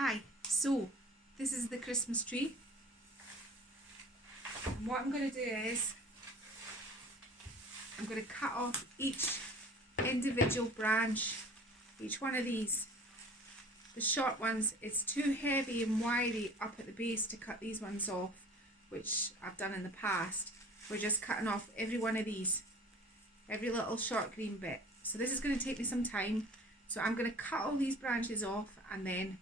Hi, so this is the Christmas tree. And what I'm going to do is I'm going to cut off each individual branch, each one of these. The short ones, it's too heavy and wiry up at the base to cut these ones off, which I've done in the past. We're just cutting off every one of these, every little short green bit. So this is going to take me some time. So I'm going to cut all these branches off and then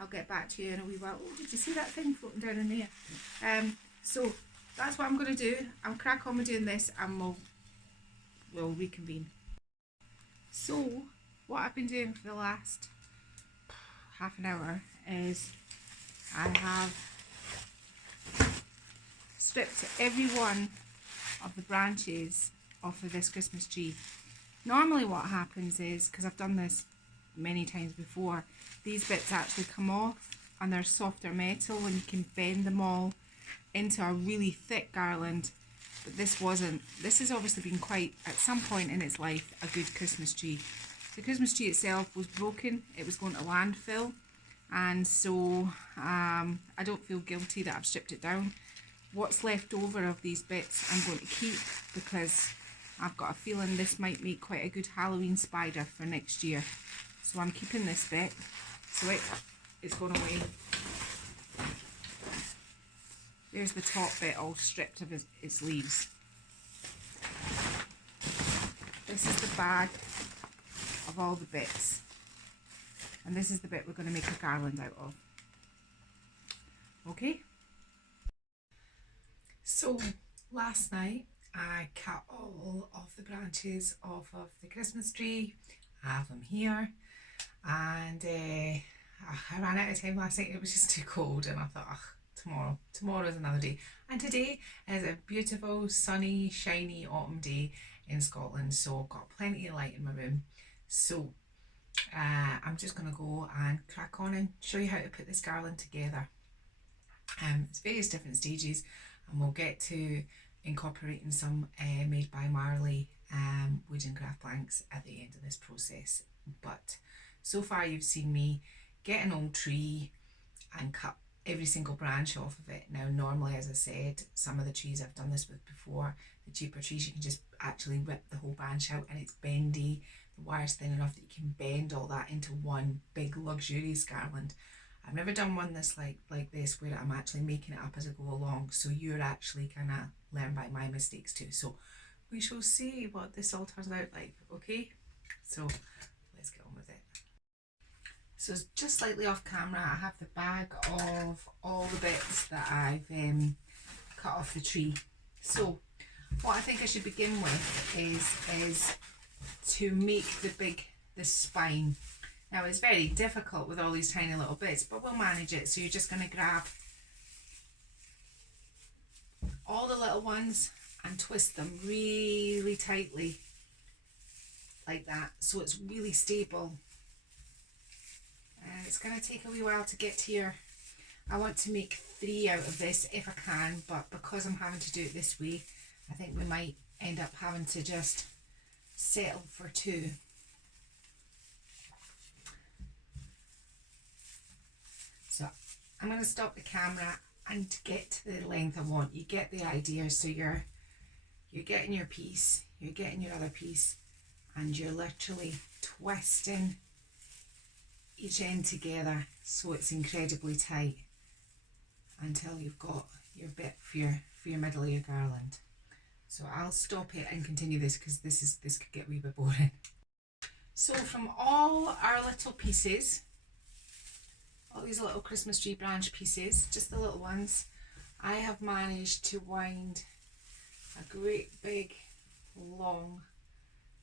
I'll get back to you in a wee while. Oh, did you see that thing floating down in there? So that's what I'm going to do. I'll crack on with doing this and we'll reconvene. So what I've been doing for the last half an hour is I have stripped every one of the branches off of this Christmas tree. Normally what happens is, because I've done this many times before, these bits actually come off and they're softer metal and you can bend them all into a really thick garland, but this wasn't. This has obviously been quite, at some point in its life, a good Christmas tree. The Christmas tree itself was broken, it was going to landfill, and so I don't feel guilty that I've stripped it down. What's left over of these bits I'm going to keep because I've got a feeling this might make quite a good Halloween spider for next year. So I'm keeping this bit, so it's going away. There's the top bit all stripped of its leaves. This is the bag of all the bits. And this is the bit we're going to make a garland out of. Okay? So last night I cut all of the branches off of the Christmas tree. I have them here. And I ran out of time last night. It was just too cold and I thought, tomorrow is another day. And today is a beautiful, sunny, shiny autumn day in Scotland. So I've got plenty of light in my room. So I'm just going to go and crack on and show you how to put this garland together. It's various different stages and we'll get to incorporating some made by Marley wooden craft blanks at the end of this process. But so far you've seen me get an old tree and cut every single branch off of it. Now normally, as I said, some of the trees I've done this with before, the cheaper trees, you can just actually rip the whole branch out and it's bendy. The wire's thin enough that you can bend all that into one big luxurious garland. I've never done one this like this where I'm actually making it up as I go along, so you're actually gonna learn by my mistakes too. So we shall see what this all turns out like, okay? So let's get on with it. So just slightly off camera, I have the bag of all the bits that I've cut off the tree. So what I think I should begin with is to make the spine. Now it's very difficult with all these tiny little bits, but we'll manage it. So you're just going to grab all the little ones and twist them really tightly like that, so it's really stable. And it's going to take a wee while to get here. I want to make 3 out of this if I can, but because I'm having to do it this way, I think we might end up having to just settle for 2. So I'm going to stop the camera and get to the length I want. You get the idea. So you're getting your piece, you're getting your other piece, and you're literally twisting each end together so it's incredibly tight until you've got your bit for your middle of your garland. So I'll stop it and continue this because this could get a wee bit boring. So from all our little pieces, all these little Christmas tree branch pieces, just the little ones, I have managed to wind a great big long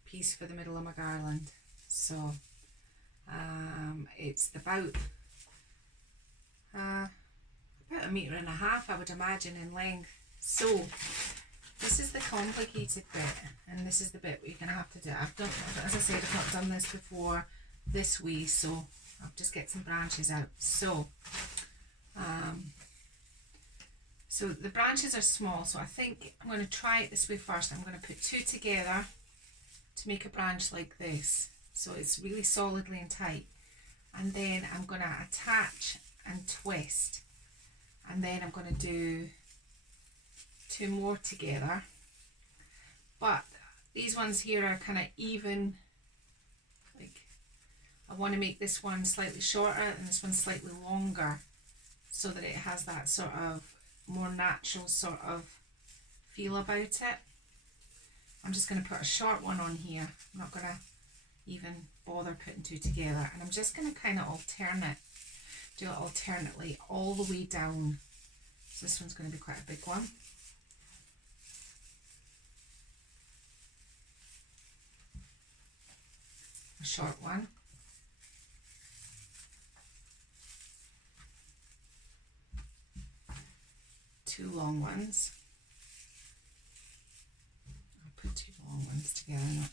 piece for the middle of my garland. So it's about 1.5 meters, I would imagine, in length. So this is the complicated bit, and this is the bit you're gonna have to do. As I said, I've not done this before this way, so I'll just get some branches out. So so the branches are small, so I think I'm going to try it this way first. I'm going to put 2 together to make a branch like this, so it's really solidly and tight. and then I'm going to attach and twist, and then I'm going to do 2 more together, but these ones here are kind of even, like I want to make this one slightly shorter and this one slightly longer so that it has that sort of more natural sort of feel about it. I'm just going to put a short one on here. I'm not going to even bother putting 2 together, and I'm just going to kind of do it alternately all the way down. So this one's going to be quite a big one. A short one. Two long ones. I'll put 2 long ones together now.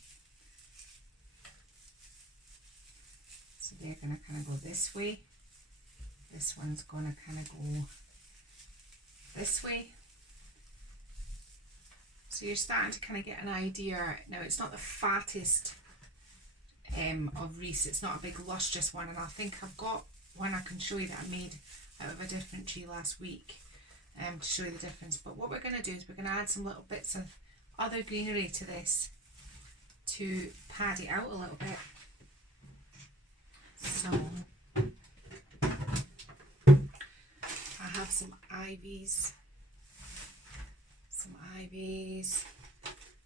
So they're going to kind of go this way. This one's going to kind of go this way. So you're starting to kind of get an idea. Now it's not the fattest of wreaths, it's not a big lustrous one, and I think I've got one I can show you that I made out of a different tree last week to show you the difference. But what we're going to do is we're going to add some little bits of other greenery to this to pad it out a little bit. So I have some ivies,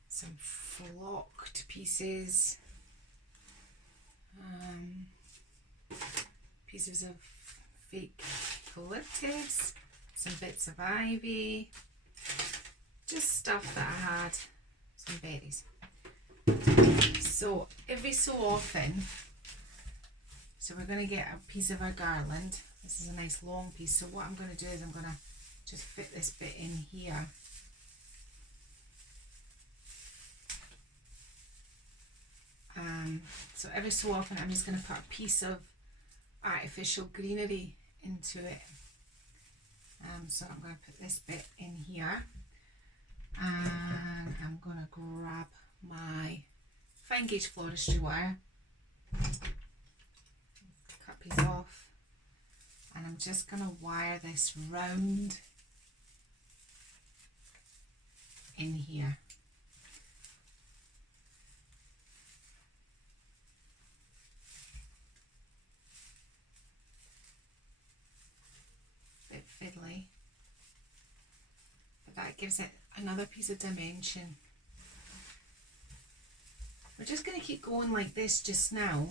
some flocked pieces, pieces of fake eucalyptus, some bits of ivy, just stuff that I had, some berries. So every so often, so we're going to get a piece of our garland. This is a nice long piece. So what I'm going to do is I'm going to just fit this bit in here. So every so often I'm just going to put a piece of artificial greenery into it. So I'm going to put this bit in here, and I'm going to grab my fine gauge floristry wire, cut a piece off, and I'm just going to wire this round in here. Bit fiddly, but that gives it another piece of dimension. We're just going to keep going like this just now.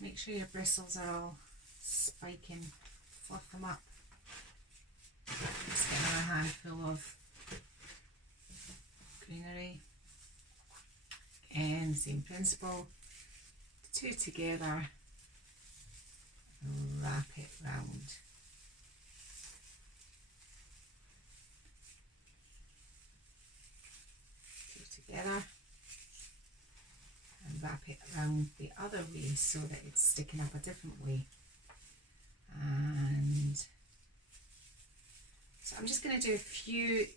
Make sure your bristles are all spiking, fluff them up. Just get another handful of greenery. And same principle, 2 together, wrap it round. Together and wrap it around the other way so that it's sticking up a different way. And so I'm just going to do a few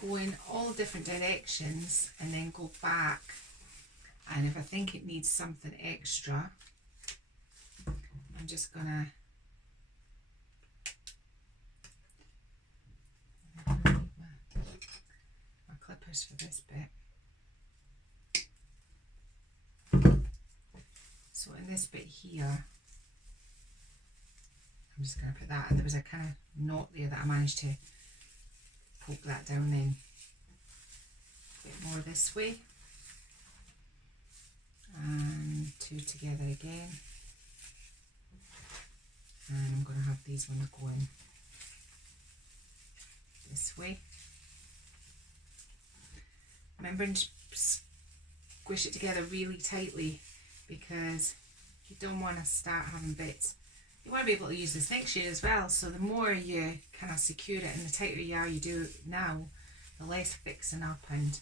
going all different directions and then go back, and if I think it needs something extra, I'm just going to my clippers for this bit. So in this bit here, I'm just going to put that, and there was a kind of knot there that I managed to poke that down in. A bit more this way, and 2 together again, and I'm going to have these ones going this way. Remember to squish it together really tightly, because you don't want to start having bits. You want to be able to use this next year as well, so the more you kind of secure it and the tighter you do now, the less fixing up and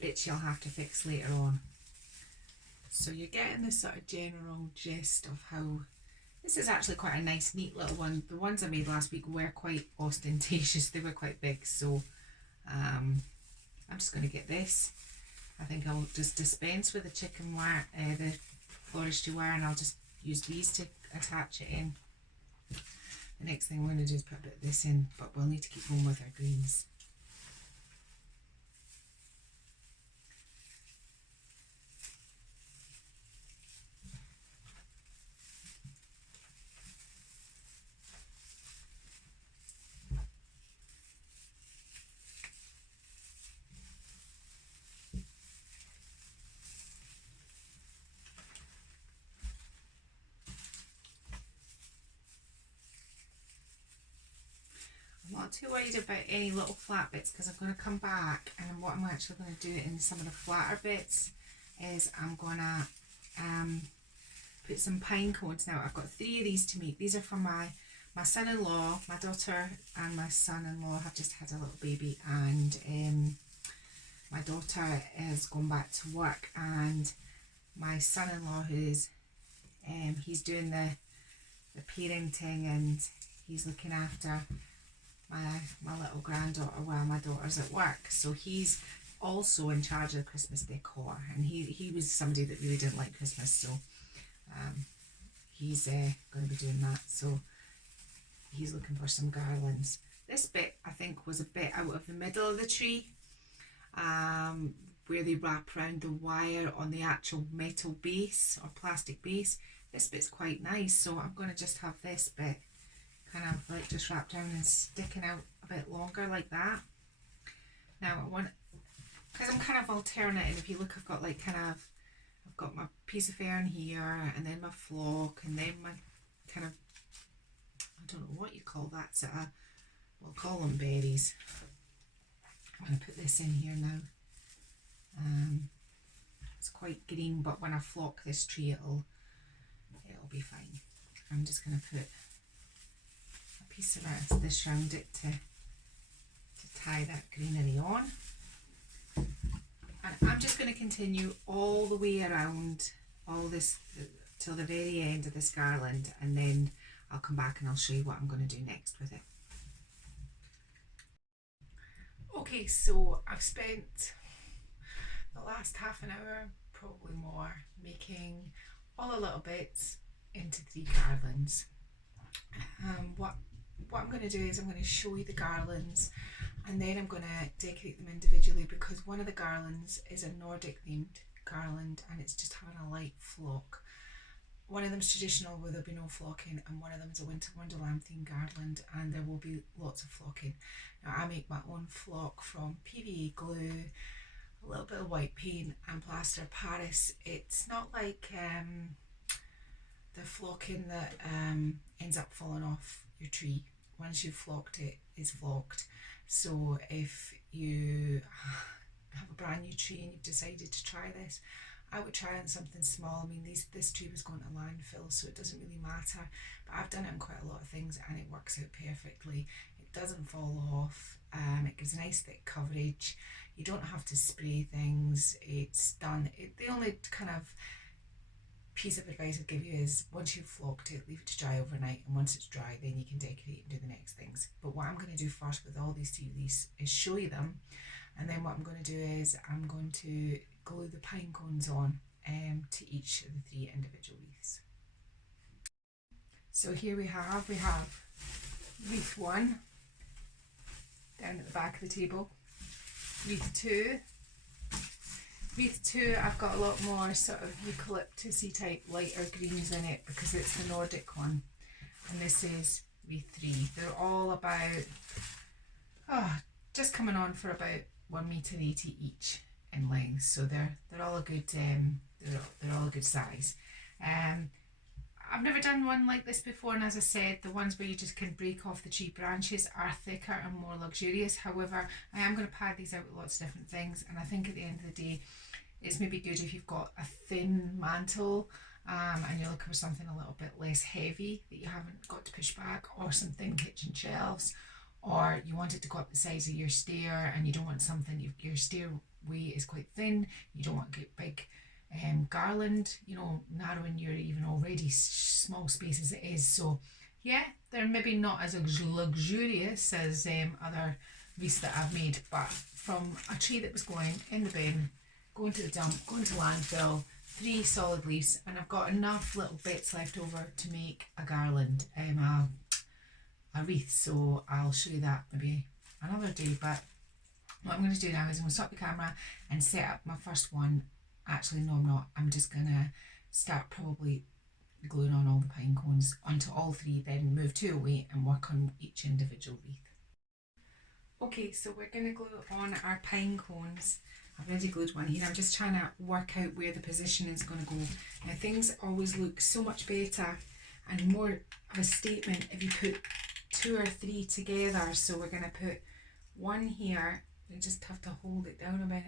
bits you'll have to fix later on. So you're getting the sort of general gist of how this is actually quite a nice neat little one. The ones I made last week were quite ostentatious, they were quite big, so I'm just going to get this. I think I'll just dispense with the chicken wire, the floristry wire, and I'll just use these to attach it in. The next thing we're going to do is put a bit of this in, but we'll need to keep going with our greens. I'm not too worried about any little flat bits because I'm going to come back, and what I'm actually going to do in some of the flatter bits is I'm going to put some pine cones. Now I've got 3 of these to make. These are for my son-in-law. My daughter and my son-in-law have just had a little baby, and my daughter is going back to work, and my son-in-law, who's he's doing the parenting, and he's looking after my little granddaughter while my daughter's at work. So he's also in charge of Christmas decor, and he was somebody that really didn't like Christmas, so he's going to be doing that. So he's looking for some garlands. This bit I think was a bit out of the middle of the tree, where they wrap around the wire on the actual metal base or plastic base. This bit's quite nice, so I'm going to just have this bit kind of like just wrapped down and sticking out a bit longer like that. Now I want, because I'm kind of alternating, if you look, I've got like I've got my piece of fern here, and then my flock, and then my kind of, I don't know what you call that, so we'll call them berries. I'm going to put this in here now. It's quite green, but when I flock this tree it'll be fine. I'm just going to put a piece of this round it to tie that greenery on, and I'm just going to continue all the way around all this till the very end of this garland, and then I'll come back and I'll show you what I'm going to do next with it. Okay, so I've spent the last half an hour, probably more, making all the little bits into 3 garlands. What I'm going to do is I'm going to show you the garlands, and then I'm going to decorate them individually, because one of the garlands is a Nordic themed garland and it's just having a light flock. One of them is traditional where there'll be no flocking, and one of them is a winter wonderland themed garland and there will be lots of flocking. Now I make my own flock from PVA glue, a little bit of white paint and plaster of Paris. It's not like the flocking that ends up falling off your tree. Once you've flocked it, it's flocked. So if you have a brand new tree and you've decided to try this, I would try on something small. I mean, this tree was going to landfill, so it doesn't really matter, but I've done it on quite a lot of things and it works out perfectly. It doesn't fall off, it gives nice thick coverage, you don't have to spray things, it's done. The only kind of piece of advice I'd give you is, once you've flocked it, leave it to dry overnight, and once it's dry then you can decorate and do the next things. But what I'm going to do first with all these 3 of these is show you them, and then what I'm going to do is I'm going to glue the pine cones on to each of the 3 individual wreaths. So here we have wreath 1 down at the back of the table, wreath 2. Wreath 2, I've got a lot more sort of eucalyptusy type lighter greens in it because it's the Nordic one, and this is wreath 3. They're all about just coming on for about 1.80 m each in length, so they're all a good they're all a good size. I've never done one like this before, and as I said, the ones where you just can break off the tree branches are thicker and more luxurious. However, I am going to pad these out with lots of different things, and I think at the end of the day it's maybe good if you've got a thin mantle and you're looking for something a little bit less heavy that you haven't got to push back, or some thin kitchen shelves, or you want it to go up the size of your stair and you don't want something, your stairway is quite thin, you don't want to get big garland, you know, narrowing your even already small space as it is. So yeah, they're maybe not as luxurious as other wreaths that I've made, but from a tree that was going in the bin, going to the dump, going to landfill, 3 solid leaves, and I've got enough little bits left over to make a garland, a wreath, so I'll show you that maybe another day. But what I'm going to do now is I'm going to stop the camera and set up my first one. Actually, no, I'm not. I'm just going to start probably gluing on all the pine cones onto all 3, then move 2 away and work on each individual wreath. Okay, so we're going to glue on our pine cones. I've already glued one here. I'm just trying to work out where the position is going to go. Now, things always look so much better and more of a statement if you put 2 or 3 together. So we're going to put one here. You just have to hold it down a bit.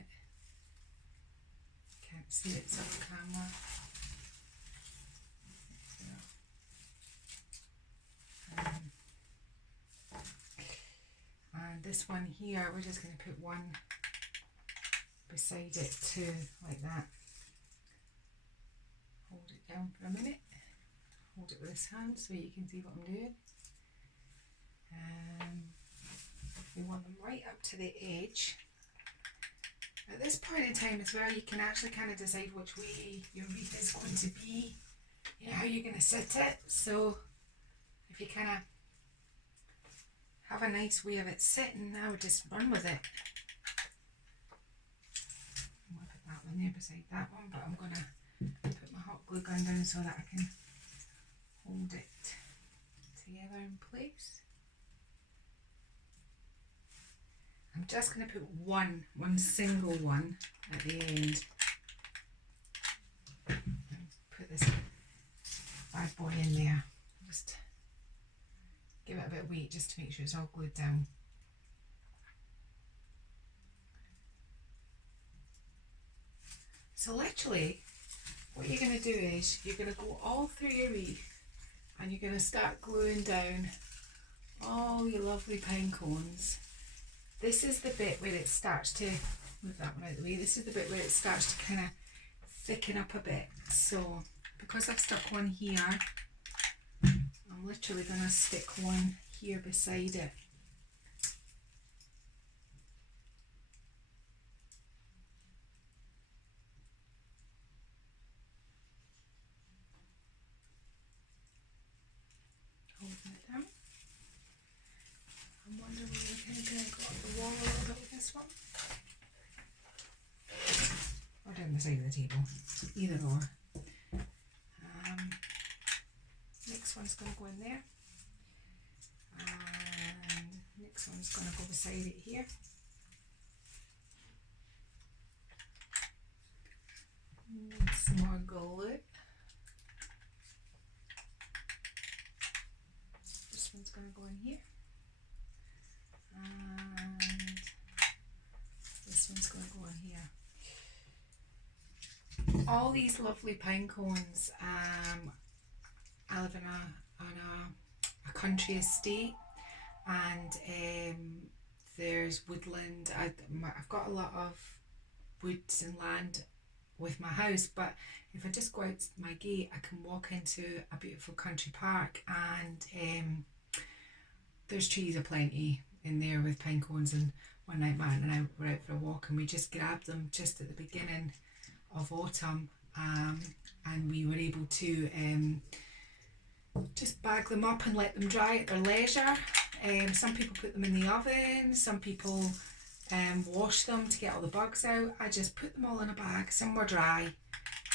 Can't see it, it's on the camera. And this one here, we're just going to put one beside it too, like that. Hold it down for a minute. Hold it with this hand so you can see what I'm doing. We want them right up to the edge. At this point in time as well, you can actually kind of decide which way your wreath is going to be, you know, how you're going to sit it. So if you kind of have a nice way of it sitting, I would just run with it. I'm going to put that one there beside that one, but I'm going to put my hot glue gun down so that I can hold it together in place. I'm just going to put one single one at the end. And put this bad boy in there. Just give it a bit of weight just to make sure it's all glued down. So literally, what you're going to do is you're going to go all through your wreath and you're going to start gluing down all your lovely pine cones. This is the bit where it starts to, move that one out of the way, this is the bit where it starts to kind of thicken up a bit. So because I've stuck one here, I'm literally going to stick one here beside it. Holding it down. I'm wondering whether I can go up the wall a little bit with this one. Or down the side of the table. Either or. Next one's going to go in there. And next one's going to go beside it here. Need some more glue. This one's going to go in here. And this one's going to go in here. All these lovely pine cones, I live in a country estate, and there's woodland. I've got a lot of woods and land with my house, but if I just go out my gate, I can walk into a beautiful country park, and there's trees aplenty in there with pine cones. And one night Matt and I were out for a walk and we just grabbed them just at the beginning of autumn, and we were able to just bag them up and let them dry at their leisure. Some people put them in the oven, some people wash them to get all the bugs out. I just put them all in a bag, some were dry,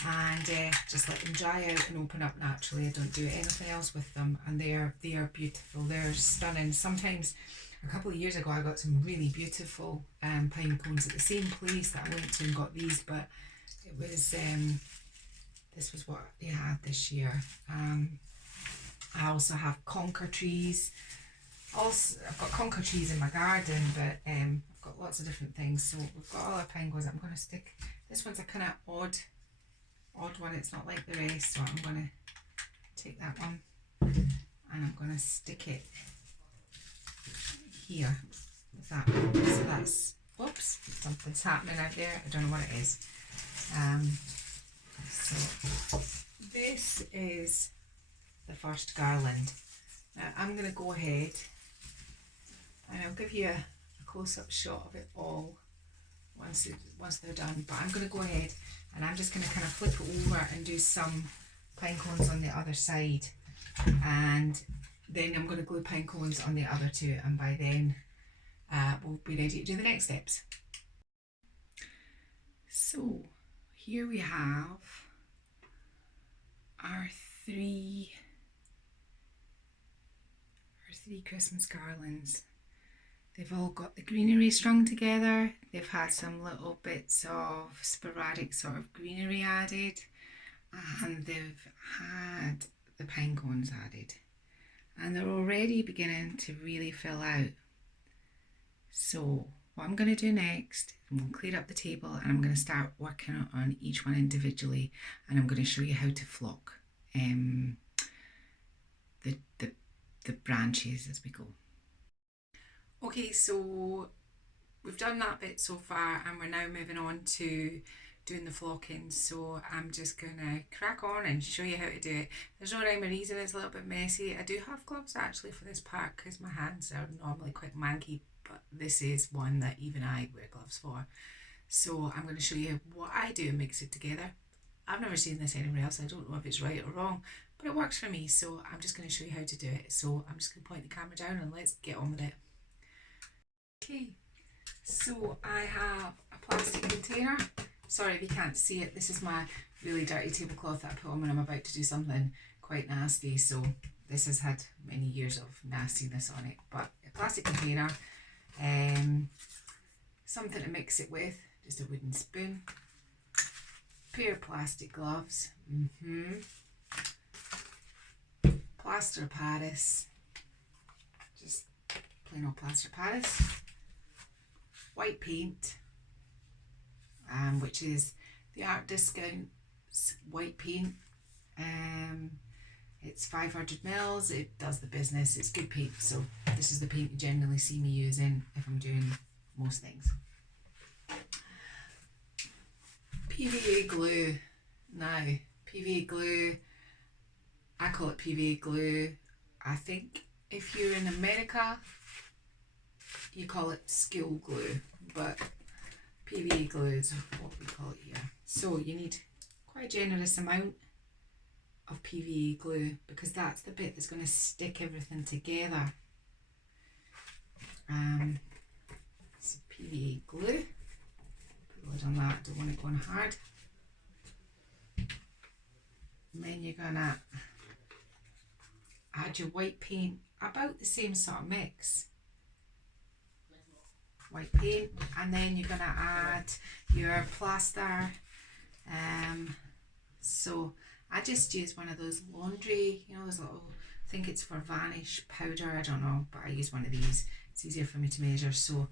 and just let them dry out and open up naturally. I don't do anything else with them, and they are beautiful, they're stunning. Sometimes a couple of years ago I got some really beautiful pine cones at the same place that I went to and got these, but it was this was what they had this year. I also have conker trees. I've got conker trees in my garden, but I've got lots of different things. So we've got all our pine cones. I'm going to stick, this one's a kind of odd one. It's not like the rest, so I'm going to take that one and I'm going to stick it here with that one. So that's, whoops, something's happening out there. I don't know what it is. So this is the first garland. Now I'm going to go ahead and I'll give you a close-up shot of it all once they're done. But I'm going to go ahead and I'm just going to kind of flip it over and do some pine cones on the other side, and then I'm going to glue pine cones on the other two, and by then we'll be ready to do the next steps. So here we have our three Christmas garlands. They've all got the greenery strung together. They've had some little bits of sporadic sort of greenery added, and they've had the pine cones added, and they're already beginning to really fill out. So what I'm going to do next, I'm going to clear up the table and I'm going to start working on each one individually, and I'm going to show you how to flock the branches as we go. Okay, so we've done that bit so far, and we're now moving on to doing the flocking. So I'm just gonna crack on and show you how to do it. There's no rhyme or reason, it's a little bit messy. I do have gloves actually for this part because my hands are normally quite manky, but this is one that even I wear gloves for. So I'm going to show you what I do and mix it together. I've never seen this anywhere else. I don't know if it's right or wrong, but it works for me, so I'm just going to show you how to do it. So I'm just going to point the camera down and let's get on with it. Okay, so I have a plastic container. Sorry if you can't see it. This is my really dirty tablecloth that I put on when I'm about to do something quite nasty. So this has had many years of nastiness on it. But a plastic container, something to mix it with, just a wooden spoon, pair of plastic gloves, plaster of Paris, just plain old plaster of Paris, white paint, which is the Art Discount's white paint. It's 500 mils, it does the business, it's good paint, so this is the paint you generally see me using if I'm doing most things. PVA glue. Now, PVA glue, I call it PVA glue. I think if you're in America, you call it school glue, but PVA glue is what we call it here. So you need quite a generous amount of PVA glue because that's the bit that's going to stick everything together. So PVA glue, put the lid on that, I don't want it going hard. And then you're going to add your white paint, about the same sort of mix. White paint, and then you're going to add your plaster. So I just use one of those laundry, you know, those little, I think it's for vanish powder, I don't know, but I use one of these. It's easier for me to measure, so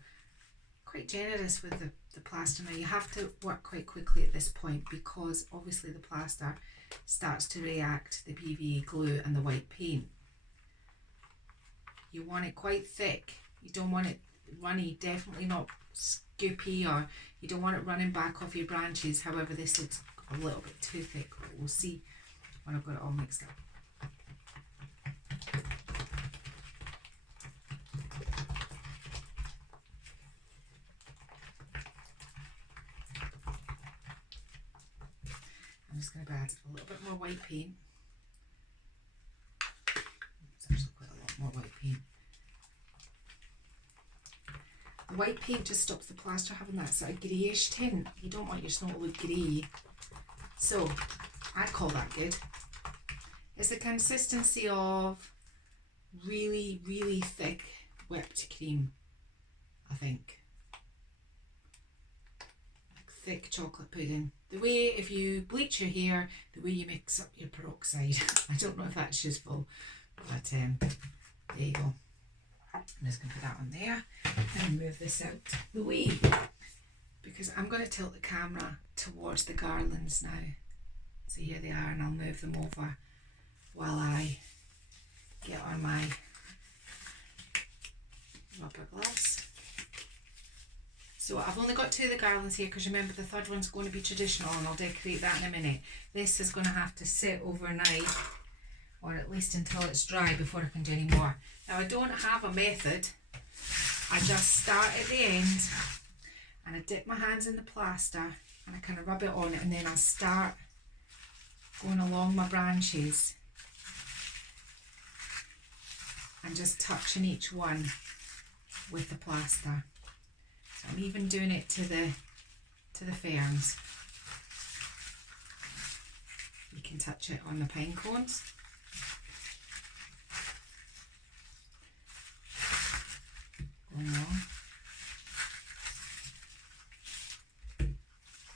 quite generous with the plaster. Now you have to work quite quickly at this point because obviously the plaster starts to react to the PVA glue and the white paint. You want it quite thick, you don't want it runny, definitely not scoopy, or you don't want it running back off your branches. However, this looks a little bit too thick, but we'll see when I've got it all mixed up. I'm just going to add a little bit more white paint. It's actually quite a lot more white paint. The white paint just stops the plaster having that sort of greyish tint. You don't want your snow to look grey. So I call that good. It's the consistency of really, really thick whipped cream, I think. Like thick chocolate pudding. The way, if you bleach your hair, the way you mix up your peroxide. I don't know if that's useful, but there you go. I'm just going to put that on there and move this out the way because I'm going to tilt the camera towards the garlands now. So here they are, and I'll move them over while I get on my rubber gloves. So I've only got 2 of the garlands here because remember the third one's going to be traditional and I'll decorate that in a minute. This is going to have to sit overnight, or at least until it's dry before I can do any more. Now I don't have a method, I just start at the end and I dip my hands in the plaster and I kind of rub it on, and then I start going along my branches and just touching each one with the plaster. So I'm even doing it to the ferns. You can touch it on the pine cones. Going along.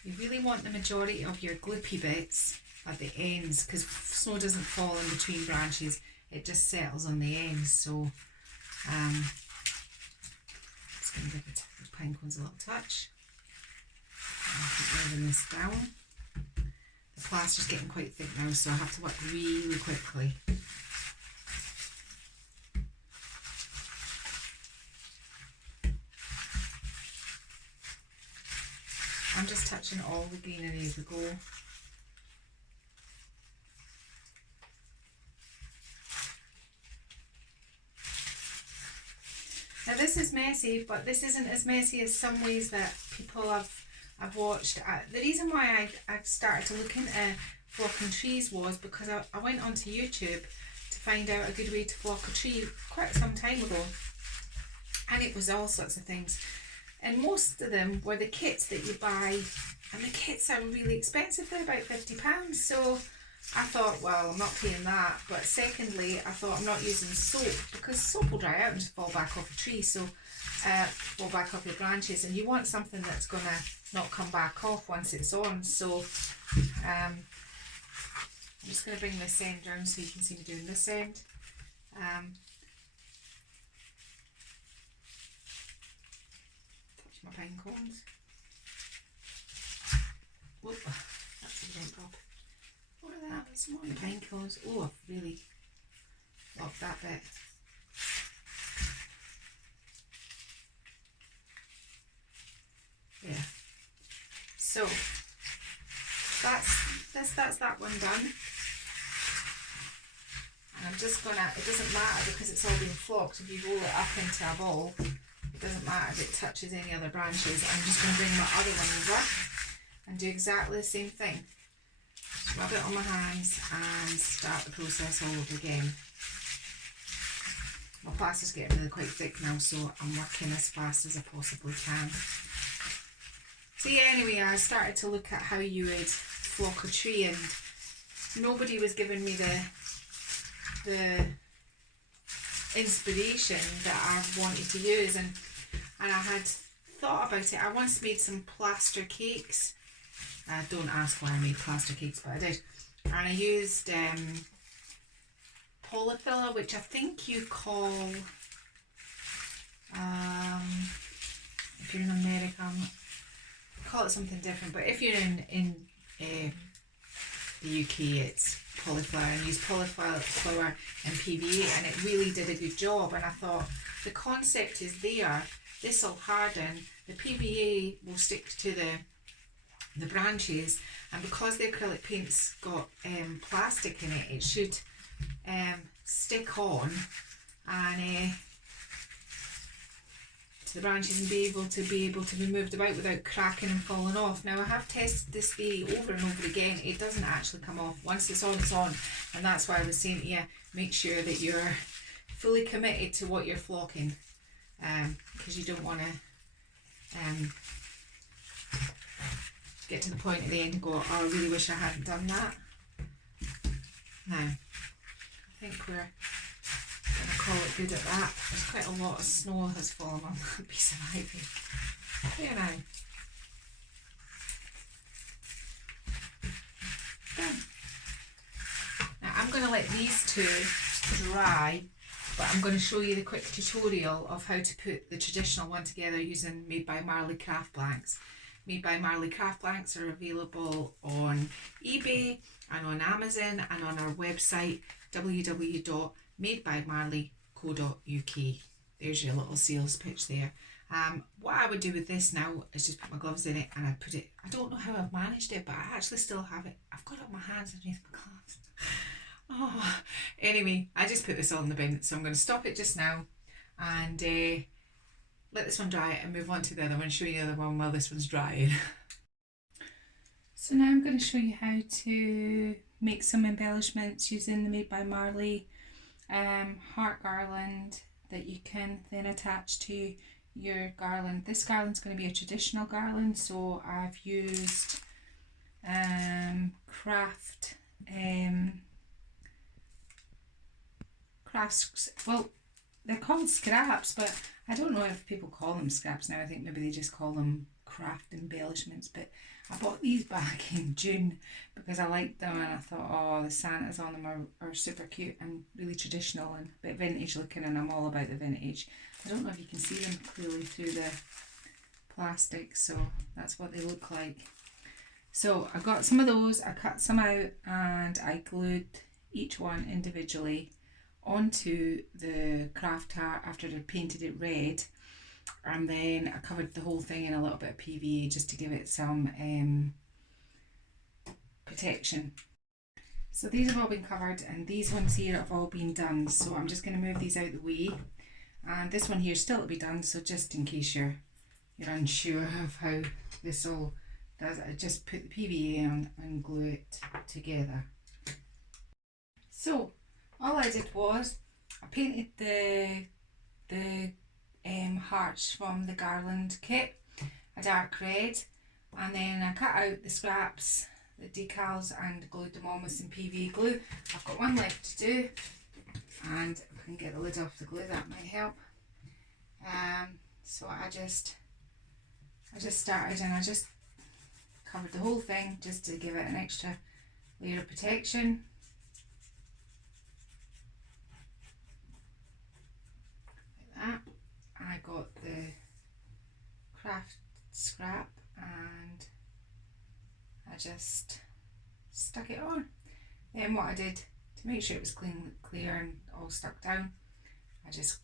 You really want the majority of your gloopy bits at the ends, because snow doesn't fall in between branches, it just settles on the ends. So just going to give the pine cones a little touch. I'll keep moving this down. The plaster's getting quite thick now, so I have to work really quickly. I'm just touching all the greenery as we go. Now this is messy, but this isn't as messy as some ways that people I've watched. The reason why I started to look into flocking trees was because I went onto YouTube to find out a good way to flock a tree quite some time ago, and it was all sorts of things, and most of them were the kits that you buy, and the kits are really expensive. They're about £50. So I thought, well, I'm not paying that. But secondly, I thought I'm not using soap, because soap will dry out and just fall back off a tree, so fall back off your branches, and you want something that's gonna not come back off once it's on. So I'm just going to bring this end down so you can see me doing this end. Touch my pine cones. Whoop, that's a bit up. What are that? It's more pine cones. Oh, I've really locked that bit. Yeah. So that's that one done. And I'm just gonna, it doesn't matter because it's all been flocked, if you roll it up into a ball, it doesn't matter if it touches any other branches. I'm just gonna bring my other one over and do exactly the same thing. Just rub it on my hands and start the process all over again. My plaster's getting really quite thick now, so I'm working as fast as I possibly can. So yeah, anyway, I started to look at how you would flock a tree, and nobody was giving me the inspiration that I wanted to use, and I had thought about it. I once made some plaster cakes. Don't ask why I made plaster cakes, but I did. And I used polyfiller, which I think you call, if you're in America, call it something different, but if you're in the UK, it's polyflower, and use polyflower and PVA, and it really did a good job. And I thought, the concept is there, this will harden, the PVA will stick to the branches, and because the acrylic paint's got plastic in it, it should stick on and to the branches and be able to be moved about without cracking and falling off. Now I have tested this theory over and over again. It doesn't actually come off. Once it's on, and that's why I was saying to you, make sure that you're fully committed to what you're flocking, because you don't want to get to the point at the end and go, oh, I really wish I hadn't done that. Now I think we're going to call it good at that. There's quite a lot of snow has fallen on that piece of ivy. There now. Done. Now I'm going to let these two dry, but I'm going to show you the quick tutorial of how to put the traditional one together using Made by Marley craft blanks. Made by Marley craft blanks are available on eBay and on Amazon and on our website www.madebymarley.co.uk. There's your little sales pitch there. What I would do with this now is just put my gloves in it, and I put it, I don't know how I've managed it, but I actually still have it. I've got it on my hands underneath my gloves. Oh, anyway, I just put this all in the bin, so I'm going to stop it just now, and let this one dry and move on to the other one, show you the other one while this one's drying. So now I'm going to show you how to make some embellishments using the Made by Marley heart garland that you can then attach to your garland. This garland's going to be a traditional garland, so I've used crafts, well, they're called scraps, but I don't know if people call them scraps now. I think maybe they just call them craft embellishments. But I bought these back in June because I liked them, and I thought, oh, the Santas on them are super cute and really traditional and a bit vintage looking, and I'm all about the vintage. I don't know if you can see them clearly through the plastic, so that's what they look like. So I got some of those, I cut some out, and I glued each one individually onto the craft heart after I'd painted it red, and then I covered the whole thing in a little bit of PVA just to give it some protection. So these have all been covered, and these ones here have all been done, so I'm just going to move these out of the way, and this one here is still to be done, so just in case you're unsure of how this all does, I just put the PVA on and glue it together. So all I did was I painted the hearts from the garland kit a dark red, and then I cut out the scraps, the decals, and glued them on with some PVA glue. I've got one left to do, and if I can get the lid off the glue, that might help. So I just started, and I just covered the whole thing just to give it an extra layer of protection. That. I got the craft scrap and I just stuck it on. Then what I did to make sure it was clear and all stuck down, I just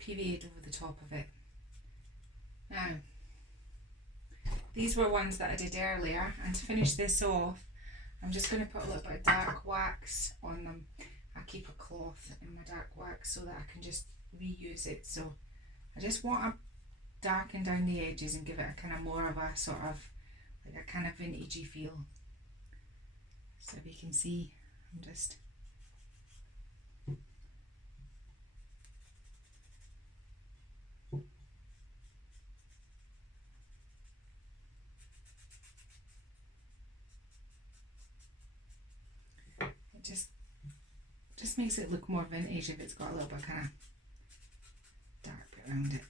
PVA'd over the top of it. Now, these were ones that I did earlier, and to finish this off, I'm just going to put a little bit of dark wax on them. I keep a cloth in my dark wax so that I can just reuse it. So I just want to darken down the edges and give it a kind of more of a sort of like a kind of vintagey feel. So if you can see, I'm just just makes it look more vintage if it's got a little bit kind of dark around it.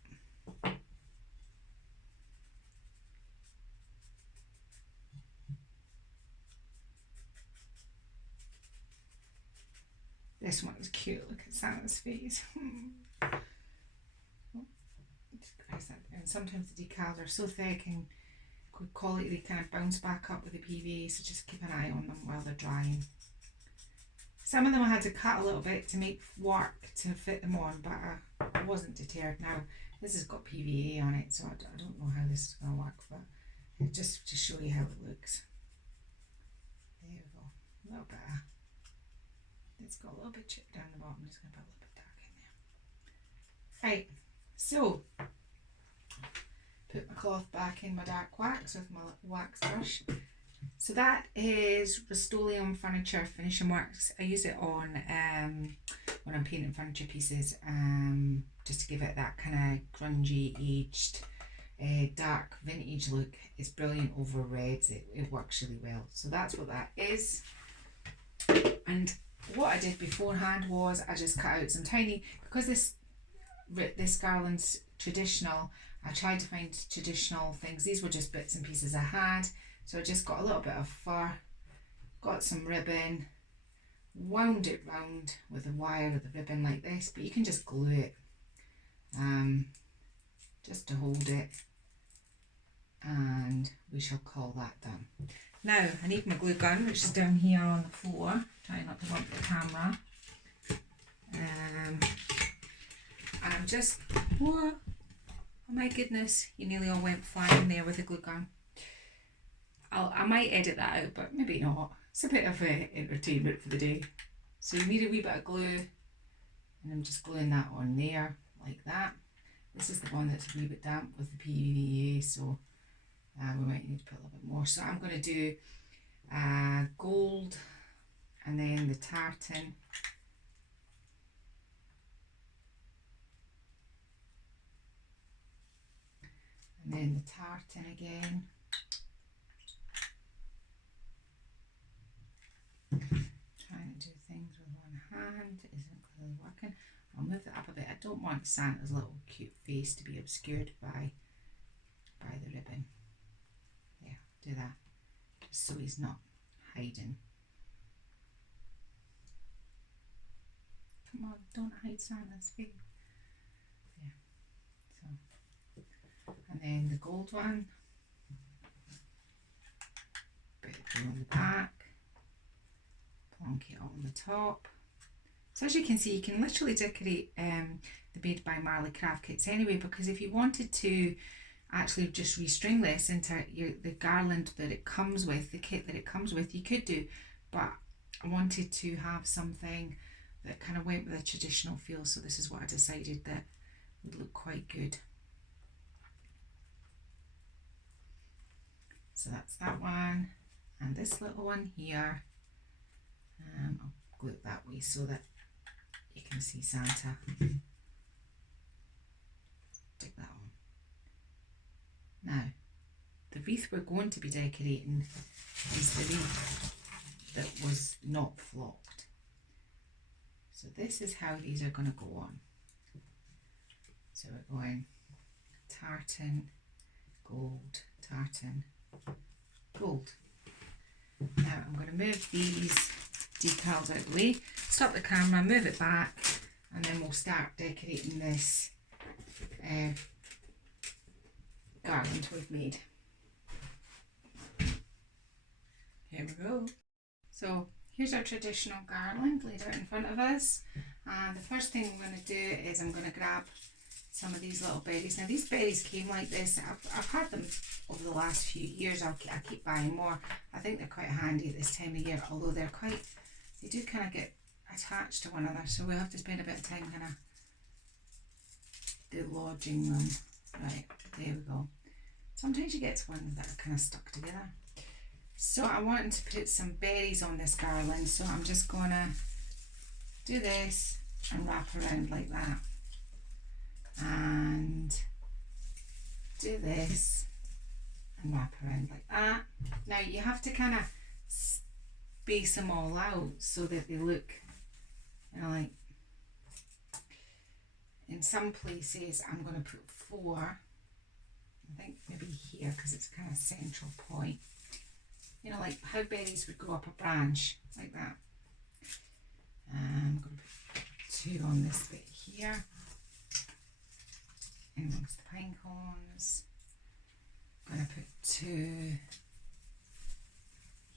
This one is cute. Look at Santa's face. And sometimes the decals are so thick and good quality they kind of bounce back up with the PVA, so just keep an eye on them while they're drying. Some of them I had to cut a little bit to make work to fit them on, but I wasn't deterred. Now this has got PVA on it, so I don't know how this is going to work, but just to show you how it looks. There we go. A little bit of, it's got a little bit chipped down the bottom. I'm just going to put a little bit dark in there. Right, so put my cloth back in my dark wax with my wax brush. So that is Rust-Oleum Furniture Finishing Wax. I use it on when I'm painting furniture pieces, just to give it that kind of grungy, aged, dark vintage look. It's brilliant over reds. It works really well. So that's what that is. And what I did beforehand was I just cut out some tiny, because this garland's traditional, I tried to find traditional things. These were just bits and pieces I had. So I just got a little bit of fur, got some ribbon, wound it round with a wire of the ribbon like this, but you can just glue it just to hold it, and we shall call that done. Now I need my glue gun, which is down here on the floor, trying not to bump the camera. And I'm just, oh my goodness, you nearly all went flying there with the glue gun. I might edit that out, but maybe not. It's a bit of entertainment for the day. So you need a wee bit of glue, and I'm just gluing that on there like that. This is the one that's a wee bit damp with the PVA, so we might need to put a little bit more. So I'm going to do gold, and then the tartan, and then the tartan again. Trying to do things with one hand isn't clearly working. I'll move it up a bit. I don't want Santa's little cute face to be obscured by the ribbon. Yeah, do that, just so he's not hiding. Come on, don't hide Santa's face. Yeah, so, and then the gold one, bit of glue on the back, plonk it on the top. So as you can see, you can literally decorate the Made by Marley craft kits anyway, because if you wanted to actually just restring this into the garland that it comes with, the kit that it comes with, you could do, but I wanted to have something that kind of went with a traditional feel, so this is what I decided that would look quite good. So that's that one, and this little one here, I'll glue it that way so that you can see Santa. Stick that on. Now, the wreath we're going to be decorating is the wreath that was not flocked. So this is how these are going to go on. So we're going tartan, gold, tartan, gold. Now I'm going to move these decals out of the way, stop the camera, move it back, and then we'll start decorating this garland we've made. Here we go. So here's our traditional garland laid out in front of us, and the first thing I'm going to do is I'm going to grab some of these little berries. Now these berries came like this. I've had them over the last few years. I keep buying more. I think they're quite handy at this time of year, although they do kind of get attached to one another, so we'll have to spend a bit of time kind of delodging them. Right, there we go. Sometimes you get to ones that are kind of stuck together. So I wanted to put some berries on this garland, so I'm just gonna do this and wrap around like that, and do this and wrap around like that. Now you have to kind of space them all out so that they look, you know, like, in some places I'm going to put 4, I think maybe here because it's kind of central point, you know, like how berries would go up a branch like that. I'm going to put 2 on this bit here, and amongst the pine cones. I'm going to put 2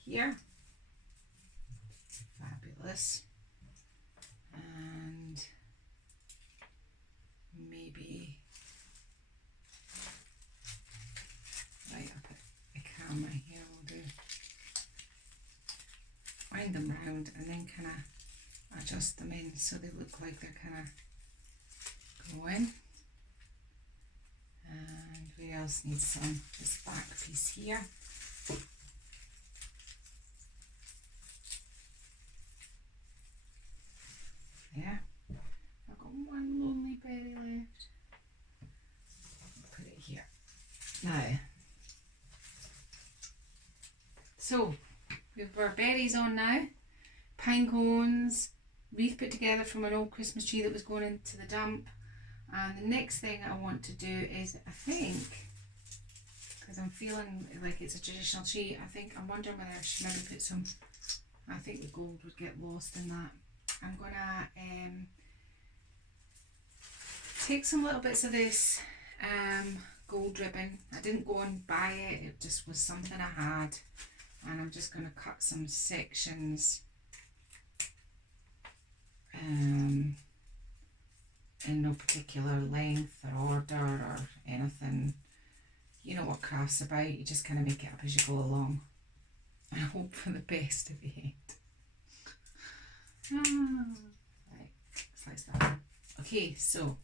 here. Fabulous. And maybe right up at the camera here, we'll do wind them round and then kind of adjust them in so they look like they're kind of going. And we else need some, this back piece here. Yeah, I've got one lonely berry left. I'll put it here. Now, so we've our berries on now, pine cones, wreath put together from an old Christmas tree that was going into the dump. And the next thing I want to do is, I think, because I'm feeling like it's a traditional tree, I'm wondering whether I should maybe put some, I think the gold would get lost in that. I'm gonna take some little bits of this gold ribbon. I didn't go and buy it, it just was something I had, and I'm just gonna cut some sections in no particular length or order or anything. You know what craft's about, you just kind of make it up as you go along and hope for the best at the end. Right, slice that. Okay, so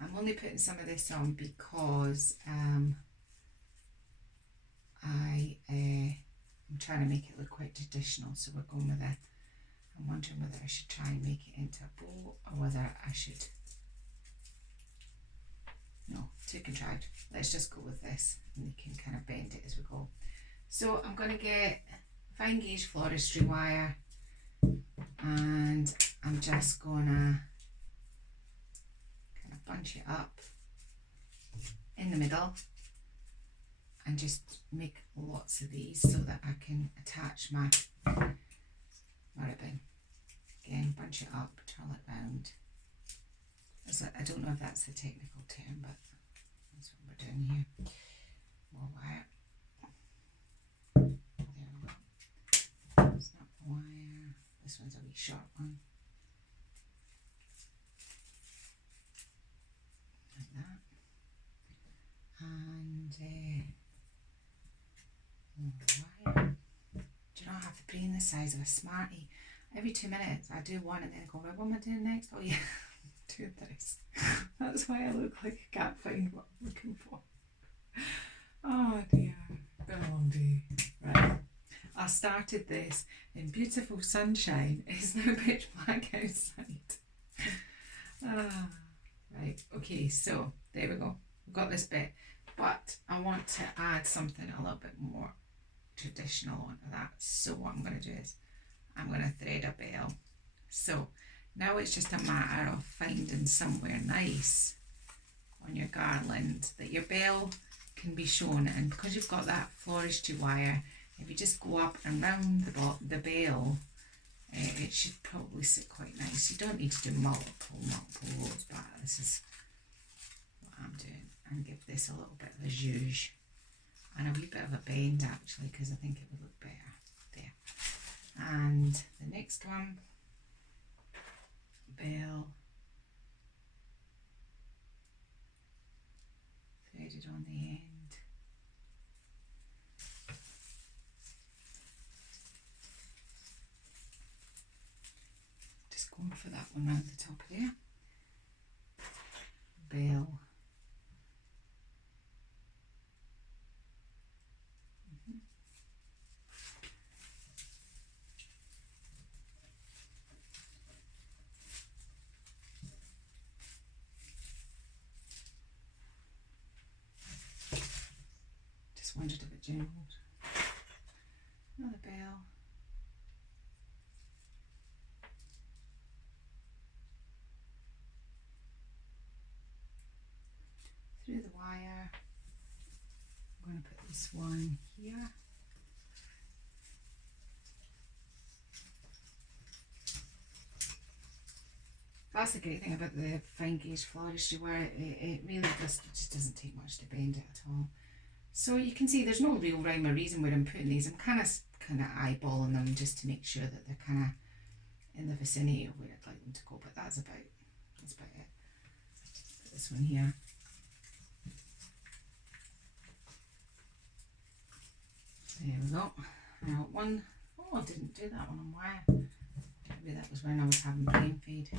I'm only putting some of this on because I'm trying to make it look quite traditional, so we're going with it. I'm wondering whether I should try and make it into a bow or whether I should. No, too contrived. Let's just go with this and we can kind of bend it as we go. So I'm going to get fine gauge floristry wire and I'm just going to kind of bunch it up in the middle and just make lots of these so that I can attach my ribbon. Again, bunch it up, twirl it round. I don't know if that's the technical term, but that's what we're doing here. More wire. There we go. Snap the wire. This one's a wee short one. Like that. And wire. Do you know I have the brain the size of a Smartie? Every 2 minutes I do one and then I go, right, what am I doing next? Oh yeah. Do this. That's why I look like I can't find what I'm looking for. Oh dear, been a long day. Right, I started this in beautiful sunshine. It's now pitch black outside. Right, okay, so there we go. We've got this bit, but I want to add something a little bit more traditional onto that. So what I'm going to do is I'm going to thread a bell. So now it's just a matter of finding somewhere nice on your garland that your bell can be shown, and because you've got that floristry wire, if you just go up and round the bell, it should probably sit quite nice. You don't need to do multiple rows, but this is what I'm doing, and give this a little bit of a zhuzh and a wee bit of a bend actually, because I think it would look better there. And the next one, bell threaded on the end. Just going for that one round the top there. Bell. Wanted a bit jumbled. Another bell. Through the wire. I'm going to put this one here. That's the great thing about the fine gauge floristry wire. It really just doesn't take much to bend it at all. So you can see there's no real rhyme or reason where I'm putting these. I'm kind of eyeballing them just to make sure that they're kind of in the vicinity of where I'd like them to go. But that's about it. Put this one here. There we go. Now one. Oh, I didn't do that one on wire. Maybe that was when I was having brain fade.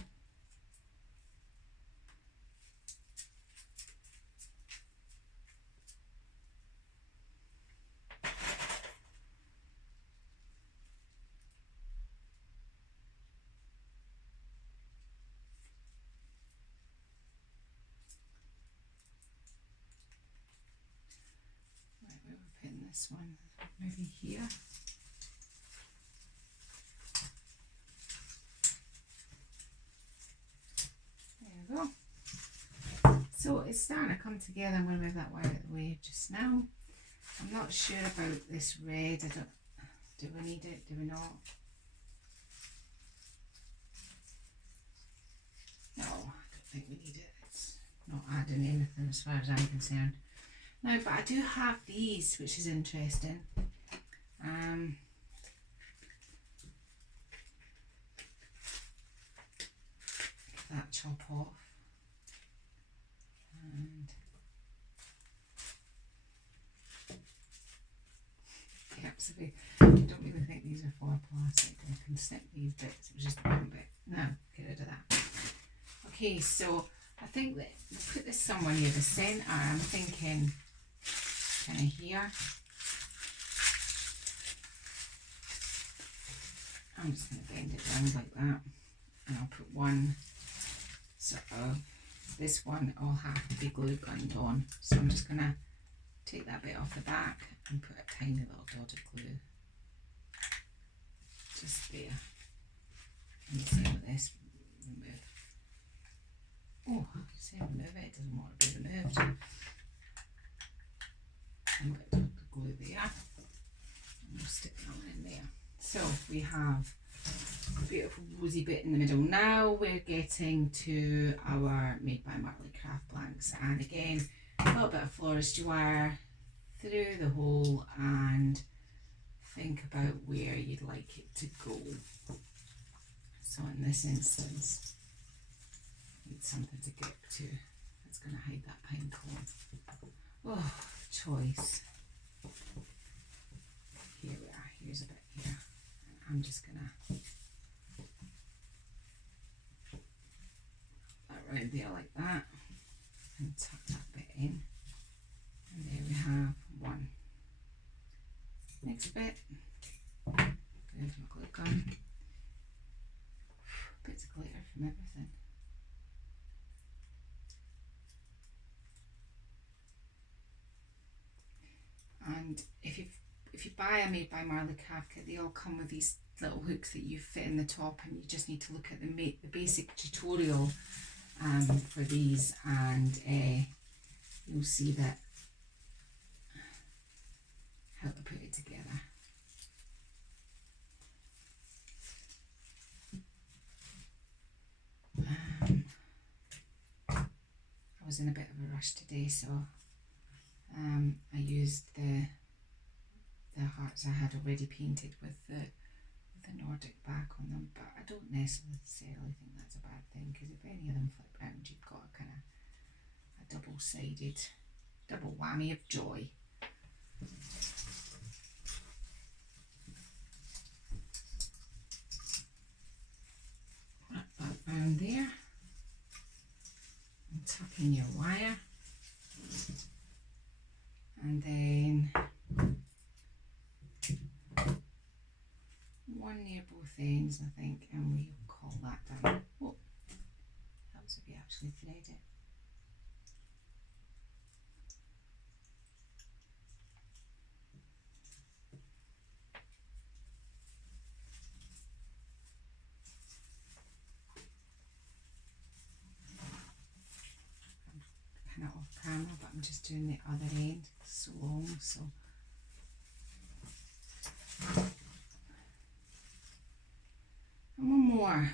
This one maybe here. There we go. So it's starting to come together. I'm going to move that wire out of the way just now. I'm not sure about this red. Do we need it? Do we not? No, I don't think we need it. It's not adding anything as far as I'm concerned. Now, but I do have these, which is interesting. That chop off. And yep, so I don't really think these are for plastic. I can snip these bits. It was just one bit. No, get rid of that. Okay, so I think that we'll put this somewhere near the centre. I'm thinking kind of here. I'm just going to bend it round like that, and I'll put one sort of, this one will have to be glue gunned on, so I'm just going to take that bit off the back and put a tiny little dot of glue just there. And the same with this, remove. Oh, say remove it, it doesn't want to be removed. I'm going to put the glue there, and we'll stick that one in there. So we have a beautiful rosy bit in the middle. Now we're getting to our Made by Marley craft blanks, and again a little bit of florist wire through the hole, and think about where you'd like it to go. So in this instance, I need something to grip to that's going to hide that pine cone. Oh, choice. Here we are, here's a bit here. I'm just going to put that round there like that and tuck that bit in. And there we have one. Next bit, there's my glue gun. Bits of glitter from everything. And if you buy a Made by Marley craft kit, they all come with these little hooks that you fit in the top, and you just need to look at the basic tutorial for these, and you'll see that how to put it together. I was in a bit of a rush today, so I used the hearts I had already painted with the Nordic back on them, but I don't necessarily think that's a bad thing, because if any of them flip round, you've got a kind of a double-sided, double whammy of joy. Wrap that round there and tuck in your wire, and then one near both ends, I think, and we'll call that done. Oh, helps if you actually thread it. I'm kind of off camera, but I'm just doing the other end. It's so long, so. And one more.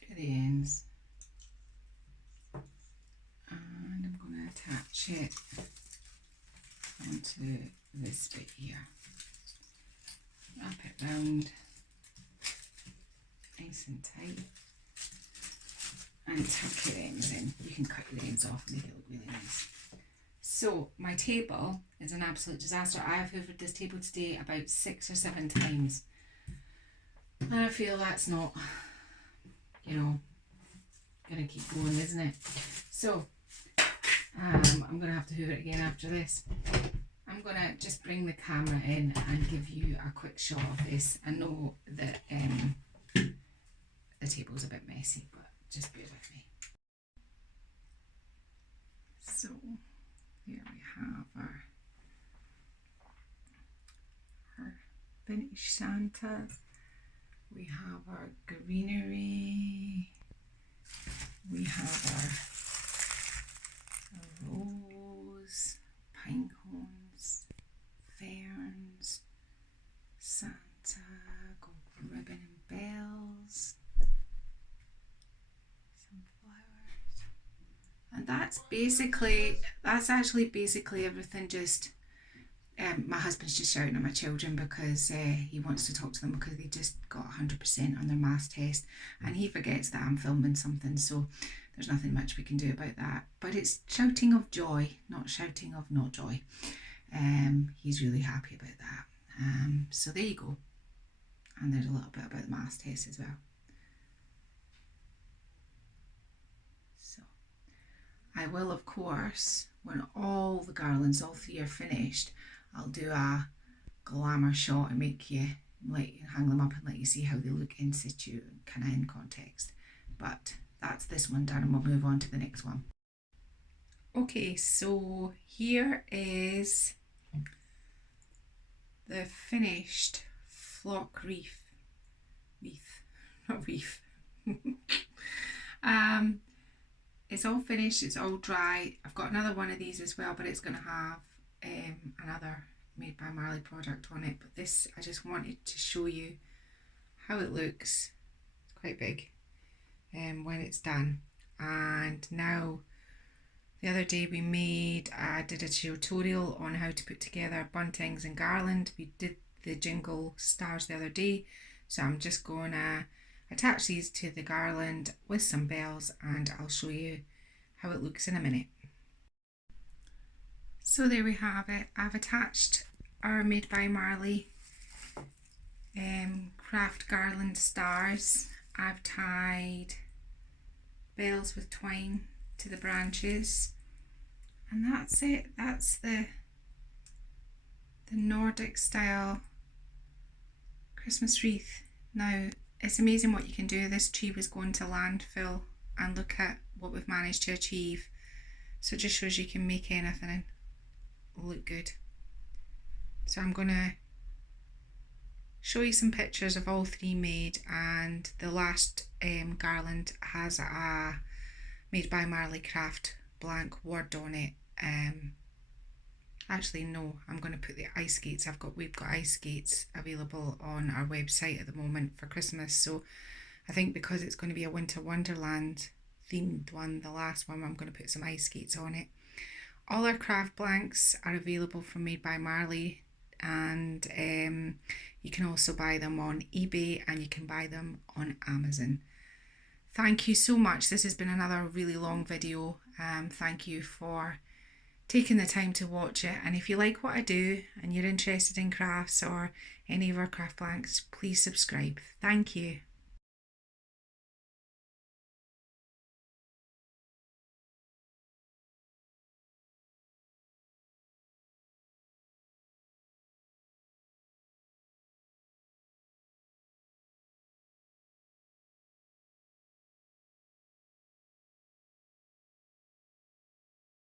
Through the ends. And I'm going to attach it onto this bit here. Wrap it round nice and tight. And tuck your ends in. You can cut your ends off and make it look really nice. So my table is an absolute disaster. I have hoovered this table today about 6 or 7 times. And I feel that's not, you know, gonna keep going, isn't it? So I'm gonna have to hoover it again after this. I'm gonna just bring the camera in and give you a quick shot of this. I know that the table's a bit messy, but just bear with me. So here we have our vintage Santas. We have our greenery. We have our rose, pine cones, ferns, Santa, gold ribbon and bells, some flowers. And that's actually basically everything. Just my husband's just shouting at my children because he wants to talk to them because they just got 100% on their maths test, and he forgets that I'm filming something, so there's nothing much we can do about that. But it's shouting of joy, not shouting of not joy. He's really happy about that. So there you go. And there's a little bit about the mastheads as well. So I will, of course, when all the garlands, all 3 are finished, I'll do a glamour shot and make you hang them up and let you see how they look in situ, kind of in context. But that's this one done, and we'll move on to the next one. Okay, so here is the finished flock wreath. Not wreath. It's all finished, it's all dry. I've got another one of these as well, but it's going to have another made by Marley product on it. But this, I just wanted to show you how it looks. It's quite big when it's done. And now, the other day I did a tutorial on how to put together buntings and garland. We did the jingle stars the other day, so I'm just going to attach these to the garland with some bells, and I'll show you how it looks in a minute. So there we have it. I've attached our Made by Marley craft garland stars. I've tied bells with twine to the branches, and that's it. That's the Nordic style Christmas wreath. Now, it's amazing what you can do. This tree was going to landfill, and look at what we've managed to achieve. So it just shows you can make anything and look good. So I'm going to show you some pictures of all 3 made, and the last garland has a Made by Marley craft blank word on it. Actually no, I'm going to put the ice skates. We've got ice skates available on our website at the moment for Christmas, so I think because it's going to be a winter wonderland themed one, the last one, I'm going to put some ice skates on it. All our craft blanks are available from Made by Marley, and you can also buy them on eBay, and you can buy them on Amazon. Thank you so much. This has been another really long video. Thank you for taking the time to watch it, and if you like what I do and you're interested in crafts or any of our craft blanks, please subscribe. Thank you.